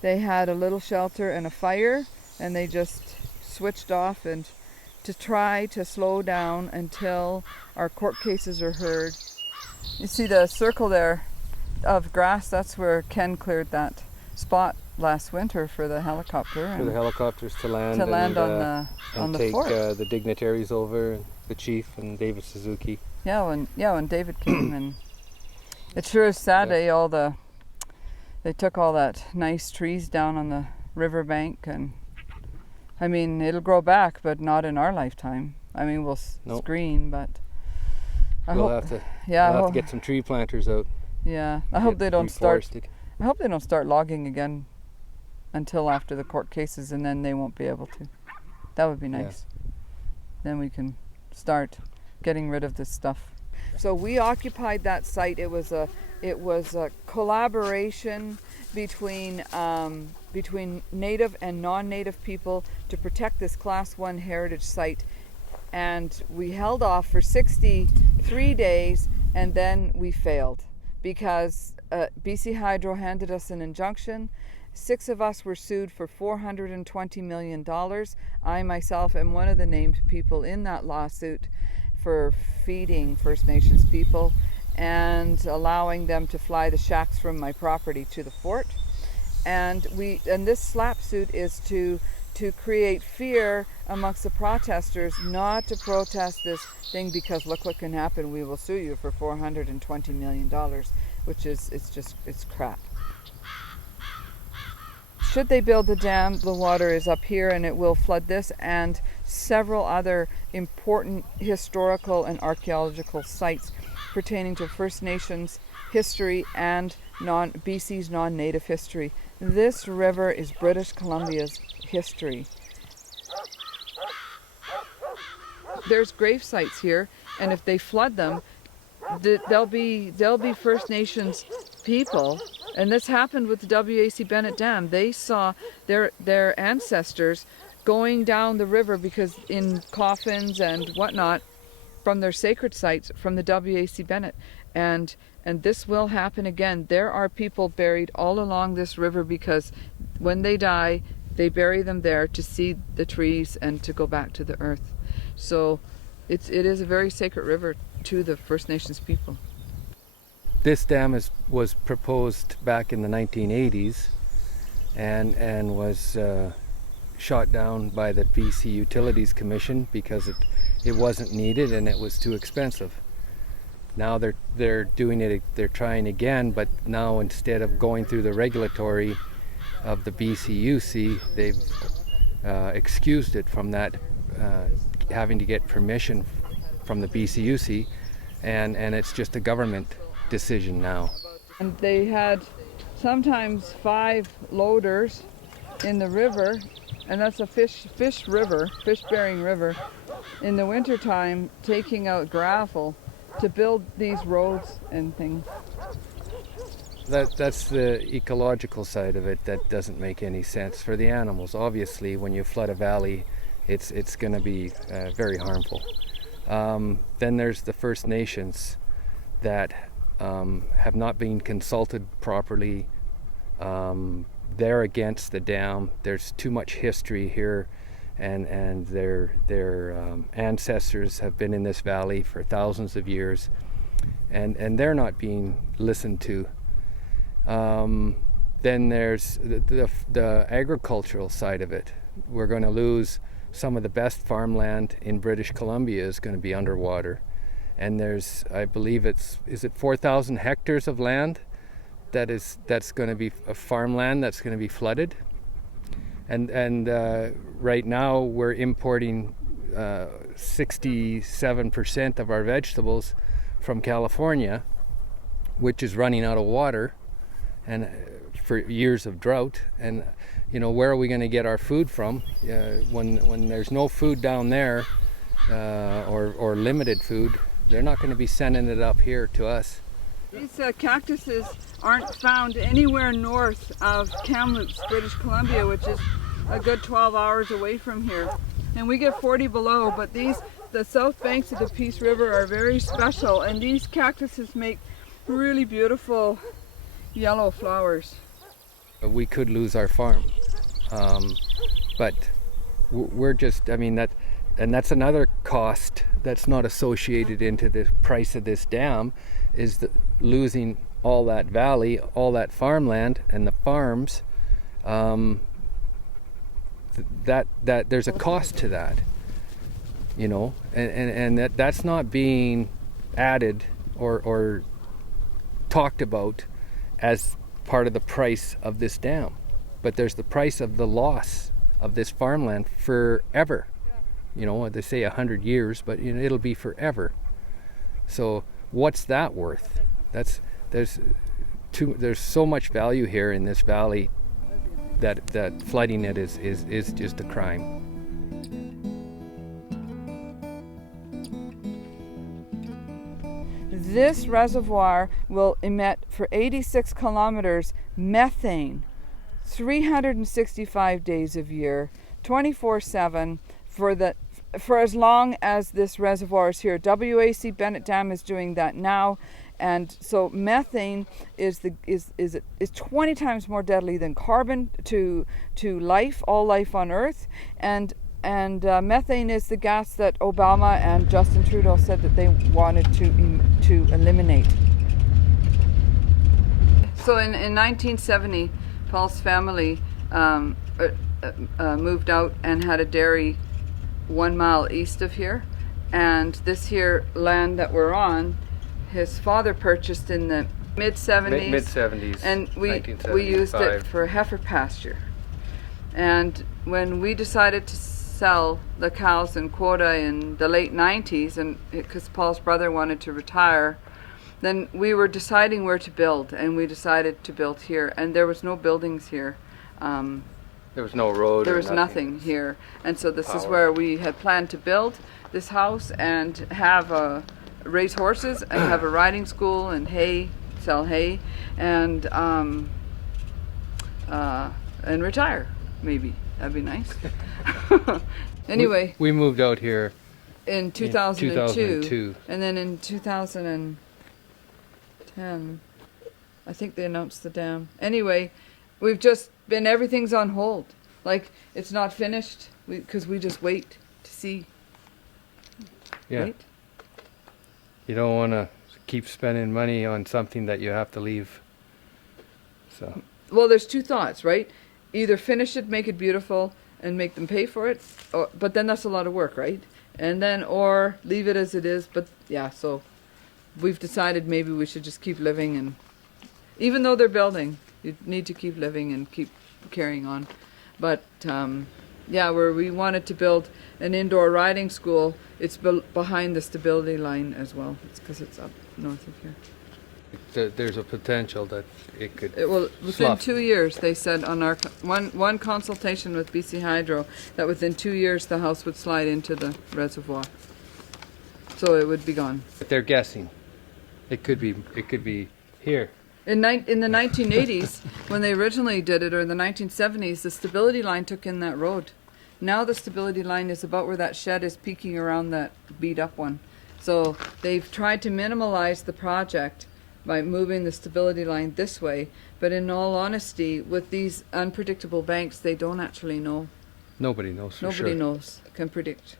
they had a little shelter and a fire, and they just switched off and to try to slow down until our court cases are heard. You see the circle there of grass, that's where Ken cleared that spot last winter for the helicopter. For the helicopters to land on the take fort. The dignitaries over, the chief and David Suzuki. Yeah, when David came, and it sure is sad. They took all that nice trees down on the riverbank, and I mean it'll grow back, but not in our lifetime. I mean we'll screen, but we'll have to get some tree planters out. Yeah, I hope they don't start logging again until after the court cases, and then they won't be able to. That would be nice. Yeah. Then we can start getting rid of this stuff. So we occupied that site. It was a collaboration between native and non-native people to protect this Class 1 heritage site, and we held off for 63 days, and then we failed because BC Hydro handed us an injunction. 6 of us were sued for $420 million. I myself am one of the named people in that lawsuit for feeding First Nations people and allowing them to fly the shacks from my property to the fort. And this SLAP suit is to create fear amongst the protesters, not to protest this thing, because look what can happen. We will sue you for $420 million, which is it's crap. Should they build the dam, the water is up here and it will flood this and several other important historical and archaeological sites pertaining to First Nations history and BC's non-native history. This river is British Columbia's history. There's grave sites here, and if they flood them, there'll be First Nations people. And this happened with the W.A.C. Bennett Dam. They saw their ancestors going down the river because in coffins and whatnot from their sacred sites from the W.A.C. Bennett. And this will happen again. There are people buried all along this river because when they die, they bury them there to see the trees and to go back to the earth. So it is a very sacred river to the First Nations people. This dam was proposed back in the 1980s and was shot down by the BC Utilities Commission because it wasn't needed and it was too expensive. Now they're doing it, they're trying again, but now instead of going through the regulatory of the BCUC, they've excused it from that, having to get permission from the BCUC, and it's just a government decision now. And they had sometimes 5 loaders in the river, and that's a fish-bearing river, in the wintertime taking out gravel to build these roads and things. That's the ecological side of it that doesn't make any sense for the animals. Obviously, when you flood a valley, it's going to be very harmful. Then there's the First Nations that have not been consulted properly. They're against the dam. There's too much history here, and their ancestors have been in this valley for thousands of years, and they're not being listened to. Then there's the agricultural side of it. We're going to lose some of the best farmland in British Columbia is going to be underwater. And there's, I believe is it 4,000 hectares of land that's going to be a farmland that's going to be flooded. And right now we're importing 67% of our vegetables from California, which is running out of water, and for years of drought. And where are we going to get our food from when there's no food down there, or limited food? They're not going to be sending it up here to us. These cactuses aren't found anywhere north of Kamloops, British Columbia, which is a good 12 hours away from here. And we get 40 below, but the south banks of the Peace River are very special, and these cactuses make really beautiful yellow flowers. we could lose our farm. But we're just, I mean, that's another cost that's not associated into the price of this dam, is losing all that valley, all that farmland and the farms. That there's a cost to that, you know, and that's not being added or talked about as part of the price of this dam. But there's the price of the loss of this farmland forever. You know, they say 100 years, but you know, it'll be forever. So what's that worth? There's so much value here in this valley that flooding it is just a crime. This reservoir will emit for 86 kilometers methane 365 days of year, 24/7 for as long as this reservoir is here. WAC Bennett Dam is doing that now, and so methane is 20 times more deadly than carbon to life, all life on Earth, and methane is the gas that Obama and Justin Trudeau said that they wanted to eliminate. So in 1970, Paul's family moved out and had a dairy 1 mile east of here, and this here land that we're on, his father purchased in the mid-70s. Mid-70s. And we used it for heifer pasture. And when we decided to sell the cows and quota in the late 90s, and because Paul's brother wanted to retire, then we were deciding where to build, and we decided to build here. And there was no buildings here. There was no road. There was nothing here. And so this is where we had planned to build this house and have raise horses and have a riding school and sell hay, and retire, maybe. That'd be nice. Anyway. We moved out here in 2002. And then in 2010, I think they announced the dam. Anyway, we've just been, everything's on hold. Like, it's not finished, because we just wait to see. Yeah. Right? You don't want to keep spending money on something that you have to leave. So. Well, there's two thoughts, right? Either finish it, make it beautiful, and make them pay for it, but then that's a lot of work, right? And then, or leave it as it is. But yeah, so we've decided maybe we should just keep living, and even though they're building, you need to keep living and keep carrying on. But yeah, where we wanted to build an indoor riding school, it's behind the stability line as well. It's because it's up north of here. There's a potential that it could. It will within 2 years. They said on our one consultation with BC Hydro that within 2 years the house would slide into the reservoir, so it would be gone. But they're guessing. It could be here. In the 1980s, when they originally did it, or in the 1970s, the stability line took in that road. Now the stability line is about where that shed is peeking around that beat up one. So they've tried to minimalize the project by moving the stability line this way, but in all honesty, with these unpredictable banks, they don't actually know. Nobody knows for sure. Nobody knows, can predict.